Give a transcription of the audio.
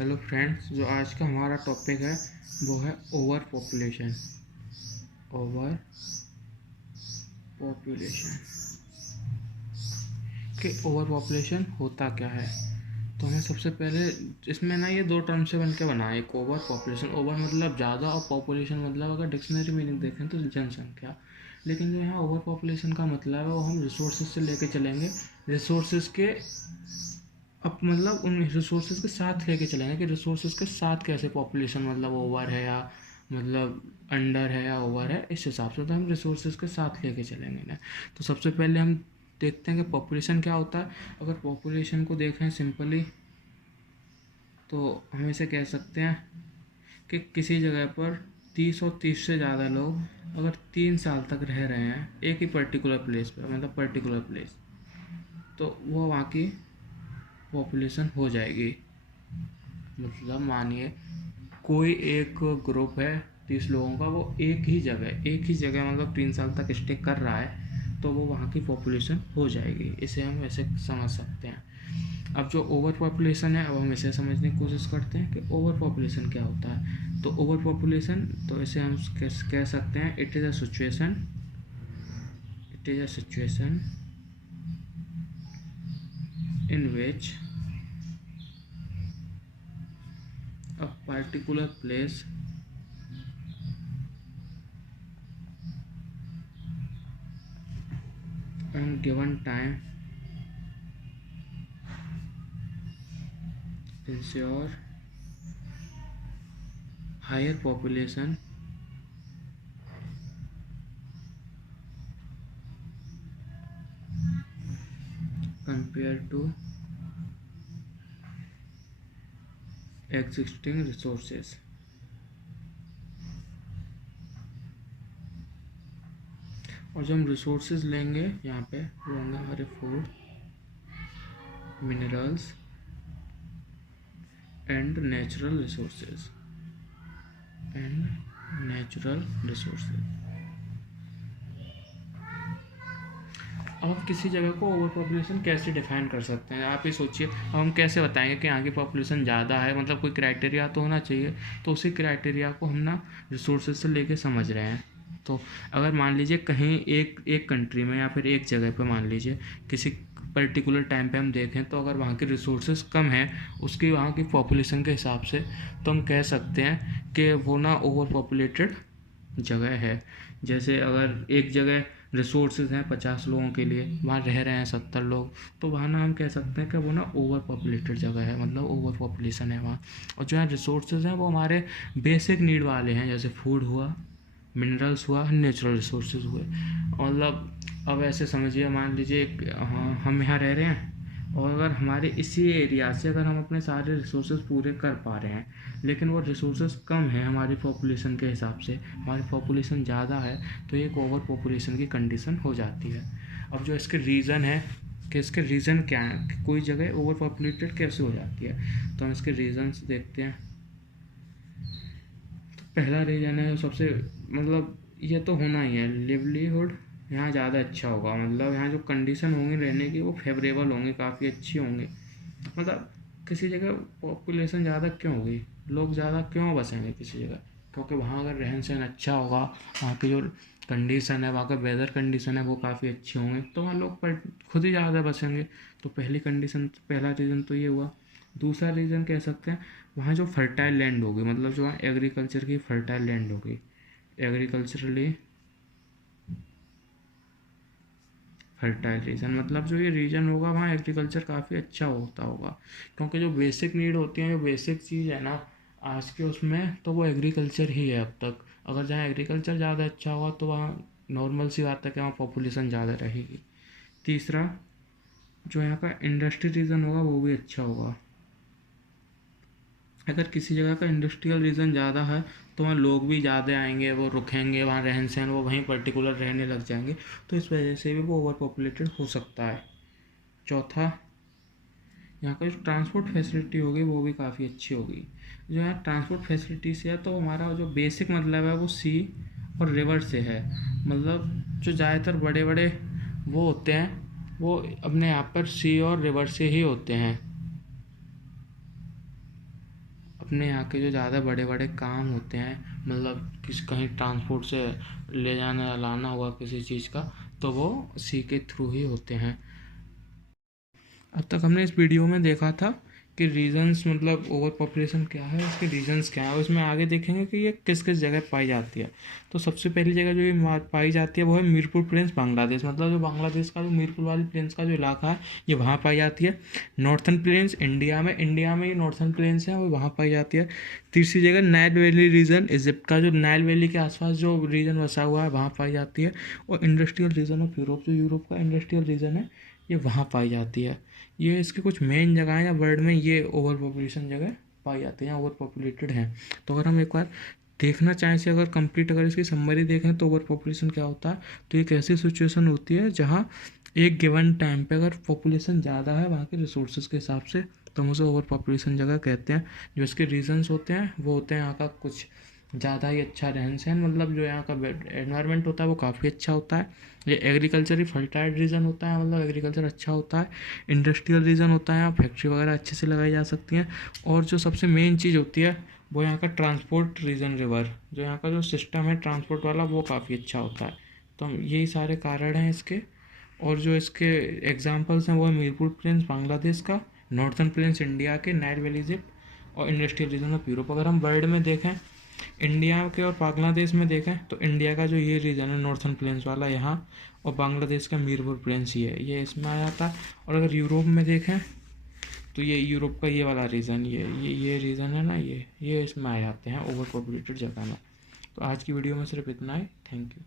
Hello friends, जो आज का हमारा टॉपिक है वो है ओवर पॉपुलेशन। ओवर पॉपुलेशन कि ओवर पॉपुलेशन होता क्या है। तो हमें सबसे पहले इसमें ना ये दो टर्म से बन के बना है। एक ओवर पॉपुलेशन, ओवर मतलब ज़्यादा, और पॉपुलेशन मतलब अगर डिक्शनरी मीनिंग देखें तो जनसंख्या। लेकिन जो यहाँ ओवर पॉपुलेशन का मतलब है वो हम रिसोर्सेज से लेके चलेंगे। रिसोर्सेज के अब मतलब उन रिसोर्सेज के साथ लेके चलेंगे कि रिसोर्सेज के साथ कैसे पॉपुलेशन मतलब ओवर है या मतलब अंडर है या ओवर है, इस हिसाब से तो हम रिसोर्सेज के साथ लेके चलेंगे ना। तो सबसे पहले हम देखते हैं कि पॉपुलेशन क्या होता है। अगर पॉपुलेशन को देखें सिंपली तो हम इसे कह सकते हैं कि किसी जगह पर 30 और 30 से ज़्यादा लोग अगर 3 साल तक रह रहे हैं एक ही पर्टिकुलर प्लेस पर, मतलब पर्टिकुलर प्लेस, तो वो वहाँ की पॉपुलेशन हो जाएगी। मतलब मानिए कोई एक ग्रुप है 30 लोगों का, वो एक ही जगह मतलब 3 साल तक स्टे कर रहा है, तो वो वहाँ की पॉपुलेशन हो जाएगी। इसे हम ऐसे समझ सकते हैं। अब जो ओवर पॉपुलेशन है, अब हम इसे समझने की कोशिश करते हैं कि ओवर पॉपुलेशन क्या होता है। तो ओवर पॉपुलेशन, तो इसे हम कह सकते हैं it is a situation in which a particular place on given time ensure higher population compared to existing resources। और जो हम रिसोर्सेज लेंगे यहाँ पे वो होंगे हमारे food, minerals and natural resources. अब हम किसी जगह को ओवर पॉपुलेशन कैसे डिफाइन कर सकते हैं, आप ये सोचिए। अब हम कैसे बताएंगे कि यहाँ की पॉपुलेशन ज़्यादा है, मतलब कोई क्राइटेरिया तो होना चाहिए। तो उसी क्राइटेरिया को हम ना रिसोर्सेज से लेके समझ रहे हैं। तो अगर मान लीजिए कहीं एक कंट्री में या फिर एक जगह पे मान लीजिए किसी पर्टिकुलर टाइम पे हम देखें, तो अगर वहाँ के रिसोर्सेज कम हैं उसकी वहाँ की पॉपुलेशन के हिसाब से, तो हम कह सकते हैं कि वो ना ओवर पॉपुलेटेड जगह है। जैसे अगर एक जगह रिसोर्सेज हैं 50 लोगों के लिए, वहाँ रह रहे हैं 70 लोग, तो वहाँ ना हम कह सकते हैं कि वो ना ओवर पॉपुलेटेड जगह है, मतलब ओवर पॉपुलेशन है वहाँ। और जो है रिसोर्सेज हैं वो हमारे बेसिक नीड वाले हैं, जैसे फूड हुआ, मिनरल्स हुआ, नेचुरल रिसोर्सेज हुए। मतलब अब ऐसे समझिए, मान लीजिए हम यहाँ रह रहे हैं और अगर हमारे इसी एरिया से अगर हम अपने सारे रिसोर्सेज पूरे कर पा रहे हैं, लेकिन वो रिसोर्सेज कम है हमारी पॉपुलेशन के हिसाब से, हमारी पॉपुलेशन ज़्यादा है, तो एक ओवर पॉपुलेशन की कंडीशन हो जाती है। अब जो इसके रीज़न है कि इसके रीज़न क्या है कि कोई जगह ओवर पॉपुलेटेड कैसे हो जाती है, तो हम इसके रीज़न्स देखते हैं। तो पहला रीज़न है सबसे, मतलब ये तो होना ही है, लिवलीहुड यहाँ ज़्यादा अच्छा होगा, मतलब यहाँ जो कंडीशन होंगी रहने की वो फेवरेबल होंगी, काफ़ी अच्छी होंगी। मतलब किसी जगह पॉपुलेशन ज़्यादा क्यों होगी, लोग ज़्यादा क्यों बसेंगे किसी जगह, क्योंकि वहाँ अगर रहन सहन अच्छा होगा, वहाँ की जो कंडीशन है, वहाँ का वेदर कंडीशन है वो काफ़ी अच्छी होंगे, तो वहाँ लोग पर खुद ही ज़्यादा बसेंगे। तो पहला रीज़न तो ये हुआ। दूसरा रीज़न कह सकते हैं वहाँ जो फर्टाइल लैंड होगी, मतलब जो वहाँ एग्रीकल्चर की फर्टाइल लैंड होगी, एग्रीकल्चरली फर्टाइल रीजन, मतलब जो ये रीजन होगा वहाँ एग्रीकल्चर काफ़ी अच्छा होता होगा। क्योंकि जो बेसिक नीड होती है, जो बेसिक चीज़ है ना आज के उसमें, तो वो एग्रीकल्चर ही है अब तक। अगर जहाँ एग्रीकल्चर ज़्यादा अच्छा हुआ तो वहाँ नॉर्मल सी बात है कि वहाँ पॉपुलेशन ज़्यादा रहेगी। तीसरा, जो यहाँ का इंडस्ट्री रीजन होगा वो भी अच्छा होगा। अगर किसी जगह का इंडस्ट्रियल रीजन ज़्यादा है तो वहाँ लोग भी ज़्यादा आएंगे, वो रुकेंगे, वहाँ रहन सहन वो वहीं पर्टिकुलर रहने लग जाएंगे, तो इस वजह से भी वो ओवर पॉपुलेटेड हो सकता है। चौथा, यहाँ का जो ट्रांसपोर्ट फैसिलिटी होगी वो भी काफ़ी अच्छी होगी। जो यहाँ ट्रांसपोर्ट फैसिलिटी से है तो हमारा जो बेसिक मतलब है वो सी और रिवर से है। मतलब जो ज़्यादातर बड़े बड़े वो होते हैं वो अपने यहाँ पर सी और रिवर से ही होते हैं। अपने यहाँ के जो ज़्यादा बड़े बड़े काम होते हैं, मतलब कहीं ट्रांसपोर्ट से ले जाना लाना हुआ किसी चीज़ का, तो वो सी के थ्रू ही होते हैं। अब तक हमने इस वीडियो में देखा था कि रीजंस, मतलब ओवर पॉपुलेशन क्या है, इसके रीजंस क्या है, और इसमें आगे देखेंगे कि ये किस किस जगह पाई जाती है। तो सबसे पहली जगह जो ये पाई जाती है वो है मीरपुर प्लेन्स बांग्लादेश, मतलब जो बांग्लादेश का जो मीरपुर वाली प्लेन्स का जो इलाका है ये वहाँ पाई जाती है। नॉर्थन प्लेन्स इंडिया में ये नॉर्थन प्लेन्स हैं वो वहाँ पाई जाती है। तीसरी जगह नाइल वैली रीजन, इजिप्ट का जो नाइल वैली के आसपास जो रीजन बसा हुआ है वहाँ पाई जाती है। और इंडस्ट्रियल रीजन ऑफ यूरोप, जो यूरोप का इंडस्ट्रियल रीजन है ये वहाँ पाई जाती है। ये इसके कुछ मेन जगह हैं या वर्ल्ड में ये ओवर पॉपुलेशन जगह पाई जाती हैं, ओवर पॉपुलेटेड हैं। तो अगर हम एक बार देखना चाहें से अगर कंप्लीट अगर इसकी समरी देखें तो ओवर पॉपुलेशन क्या होता है, तो एक ऐसी सिचुएशन होती है जहाँ एक गिवन टाइम पे अगर पॉपुलेशन ज़्यादा है वहाँ के रिसोर्सेज के हिसाब से, तो हम उसे ओवर पॉपुलेशन जगह कहते हैं। जो इसके रीजंस होते हैं वो होते हैं यहाँ का कुछ ज़्यादा ही अच्छा रहन सहन, मतलब जो यहाँ का एनवायरनमेंट होता है वो काफ़ी अच्छा होता है। ये एग्रीकल्चर फर्टाइल रीजन होता है, मतलब एग्रीकल्चर अच्छा होता है। इंडस्ट्रियल रीजन होता है, यहाँ फैक्ट्री वगैरह अच्छे से लगाई जा सकती हैं। और जो सबसे मेन चीज़ होती है वो यहाँ का ट्रांसपोर्ट रीजन, रिवर, जो यहाँ का जो सिस्टम है ट्रांसपोर्ट वाला वो काफ़ी अच्छा होता है। तो हम यही सारे कारण हैं इसके। और जो इसके एग्जांपल्स हैं वो है मीरपुर प्लेन्स बांग्लादेश का, नॉर्थन प्लेन्स इंडिया के, नाइल वैली इजिप्ट, और इंडस्ट्रियल रीजन ऑफ यूरोप। अगर हम वर्ल्ड में देखें, इंडिया के और बांग्लादेश में देखें, तो इंडिया का जो ये रीजन है नॉर्थन प्लेन्स वाला यहाँ, और बांग्लादेश का मीरपुर प्लेन्स ये इसमें आ जाता है। और अगर यूरोप में देखें तो ये यूरोप का ये वाला रीजन, ये रीजन है ना, ये इसमें आ जाते हैं ओवर पॉपुलेटेड जगह में। तो आज की वीडियो में सिर्फ इतना ही। Thank you.